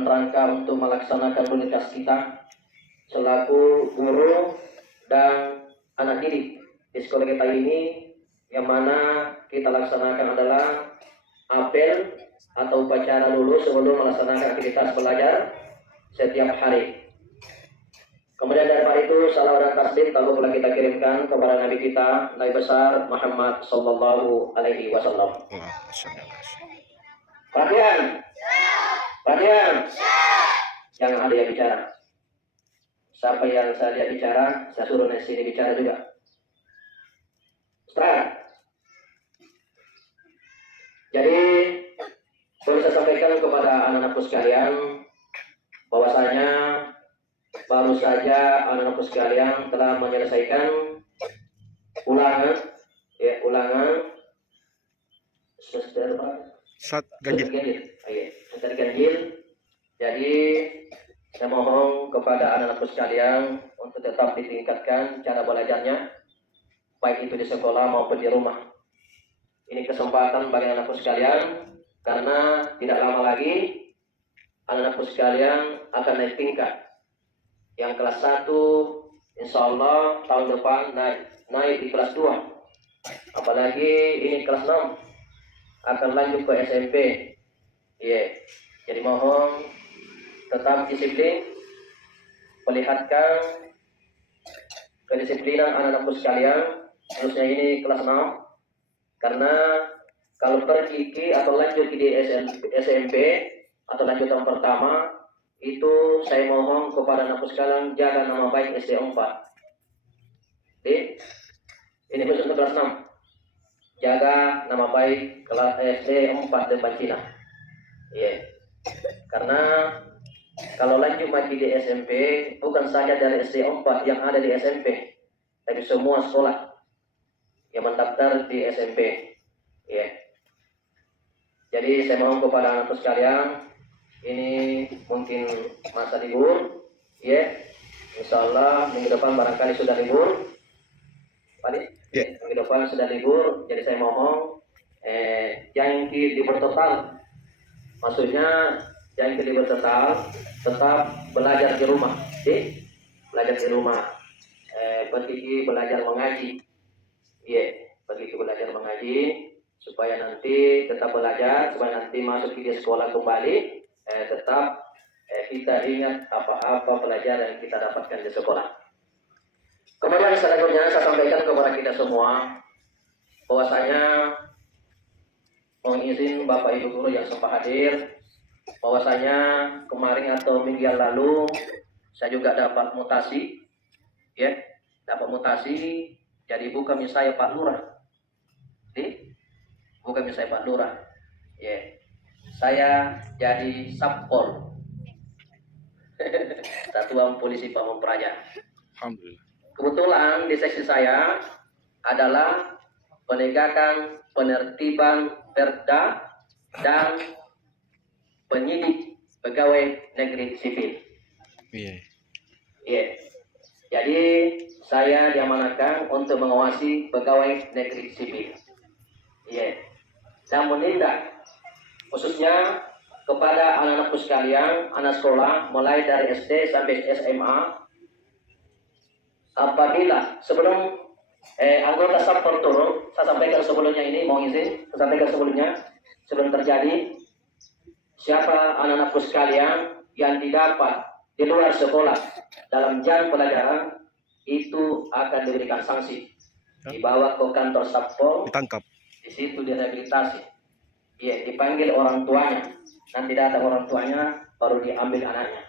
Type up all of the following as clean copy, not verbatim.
dalam rangka untuk melaksanakan rutinitas kita selaku guru dan anak didik di sekolah kita ini, yang mana kita laksanakan adalah apel atau upacara dulu sebelum melaksanakan aktivitas belajar setiap hari. Kemudian daripada itu, salam dan taslim tak lupa kita kirimkan kepada Nabi kita, Nabi besar Muhammad Sallallahu Alaihi Wasallam. Perhatian, perhatian. Jangan ada yang bicara. Siapa yang saya lihat bicara, saya suruh di sini bicara juga. Start. Jadi, boleh saya sampaikan kepada anak-anakku sekalian bahwasanya baru saja anak-anakku sekalian telah menyelesaikan ulangan semester ganjil. Jadi saya mohon kepada anak-anakku sekalian untuk tetap ditingkatkan cara belajarnya, baik itu di sekolah maupun di rumah. Ini kesempatan bagi anak-anakku sekalian, karena tidak lama lagi anak-anakku sekalian akan naik tingkat. Yang kelas 1 insya Allah tahun depan naik di kelas 2. Apalagi ini kelas 6 akan lanjut ke SMP. Jadi mohon tetap disiplin, perlihatkan kedisiplinan anak-anakku sekalian, khususnya ini kelas 6. Karena kalau pergi atau lanjut di SMP atau lanjutan pertama, itu saya mohon kepada anak sekalian jaga nama baik SD 4. Ini khusus untuk kelas 6. Jaga nama baik kelas SD 4 depan Cina. Karena kalau lanjut lagi di SMP, bukan saja dari SD 4 yang ada di SMP, tapi semua sekolah yang mendaftar di SMP. Jadi saya mohon kepada anak sekalian, ini mungkin masa libur, insya Allah minggu depan barangkali sudah libur, minggu depan sudah libur. Jadi saya mohon jangan libur total, maksudnya jangan libur total, tetap belajar di rumah, belajar di rumah, pergi belajar mengaji, pergi belajar mengaji supaya nanti tetap belajar, supaya nanti masuk di sekolah kembali. Tetap kita ingat apa-apa pelajaran yang kita dapatkan di sekolah. Kemudian selanjutnya saya sampaikan kepada kita semua bahwasanya mohon izin Bapak Ibu guru yang sempat hadir, bahwasanya kemarin atau minggu yang lalu saya juga dapat mutasi, jadi bukan misalnya Pak Lurah, bukan misalnya Pak Lurah, saya jadi Satpol, Satuan Polisi Pamung Praja. Alhamdulillah. Kebetulan di seksi saya adalah penegakan penertiban perda dan penyidik pegawai negeri sipil. Jadi saya diamanatkan untuk mengawasi pegawai negeri sipil. Dan menindak khususnya kepada anak-anakku sekalian, anak sekolah mulai dari SD sampai SMA, apabila sebelum anggota Satpol turun, saya sampaikan sebelumnya ini, mohon izin, saya sampaikan sebelumnya, sebelum terjadi, siapa anak-anakku sekalian yang didapat di luar sekolah dalam jam pelajaran, itu akan diberikan sanksi, dibawa ke kantor Satpol, ditangkap, di situ direhabilitasi, dipanggil orang tuanya, nanti datang orang tuanya baru diambil anaknya.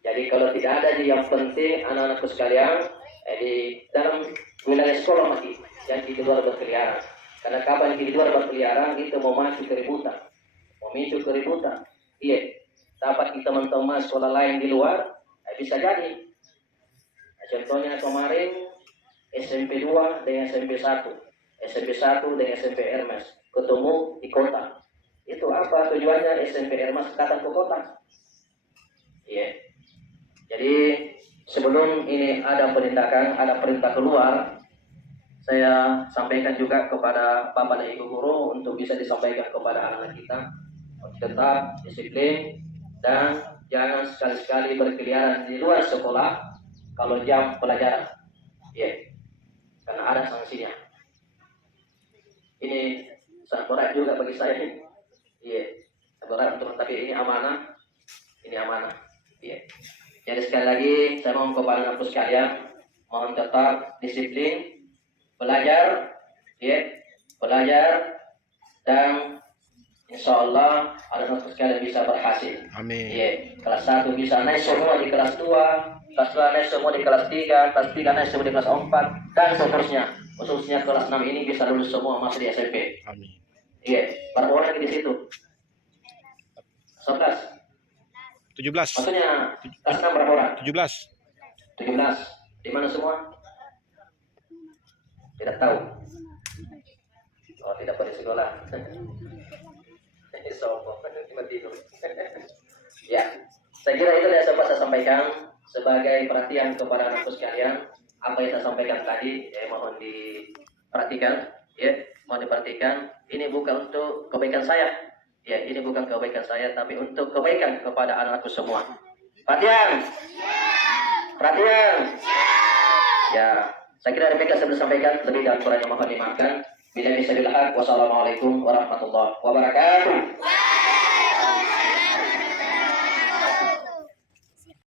Jadi kalau tidak ada yang penting anak-anakku sekalian di dalam wilayah sekolah masih, yang di luar berkeliaran. Karena kapan di luar berkeliaran itu mau memicu keributan. Dapat teman-teman sekolah lain di luar, bisa jadi. Contohnya kemarin SMP 2 dengan SMP 1, SMP 1 dengan SMP Hermes ketemu di kota. Itu apa tujuannya SMP Hermes datang ke kota? Jadi sebelum ini ada penindakan, ada perintah keluar, saya sampaikan juga kepada Bapak dan Ibu guru untuk bisa disampaikan kepada anak-anak kita, tetap disiplin dan jangan sekali-sekali berkeliaran di luar sekolah kalau jam pelajaran. Ya, karena ada sanksinya. Ini sangat berat juga bagi saya. Iya, berat teman, tapi ini amanah. Ini amanah. Iya. Jadi sekali lagi saya mohon kepada kampus sekalian, mohon tetap disiplin, belajar, ya, belajar, dan insya Allah anak sekalian bisa berhasil. Amin. Ya, kelas 1 bisa naik semua di kelas 2, kelas 2 naik semua di kelas 3, kelas 3 naik semua di kelas 4, dan seterusnya. Khususnya kelas 6 ini bisa lulus semua masih di SMP. Amin. Iya, berapa orang di situ? 11. 17. Maksudnya kelas 6 berapa orang? 17. 17. Di mana semua? Tidak tahu. Oh, tidak pada sekolah. Ini sombong, tiba-tiba. Ya, saya kira itu yang saya sampaikan sebagai perhatian kepada anak sekalian. Apa yang saya sampaikan tadi, mohon diperhatikan, ya, mohon diperhatikan. Ini bukan untuk kebaikan saya, ya, ini bukan kebaikan saya, tapi untuk kebaikan kepada anak-anakku semua. Perhatian, perhatian. Ya, saya kira demikian saya sampaikan, lebih dan kurangnya mohon dimaafkan. Bila bisa dilahak, wassalamualaikum warahmatullahi wabarakatuh.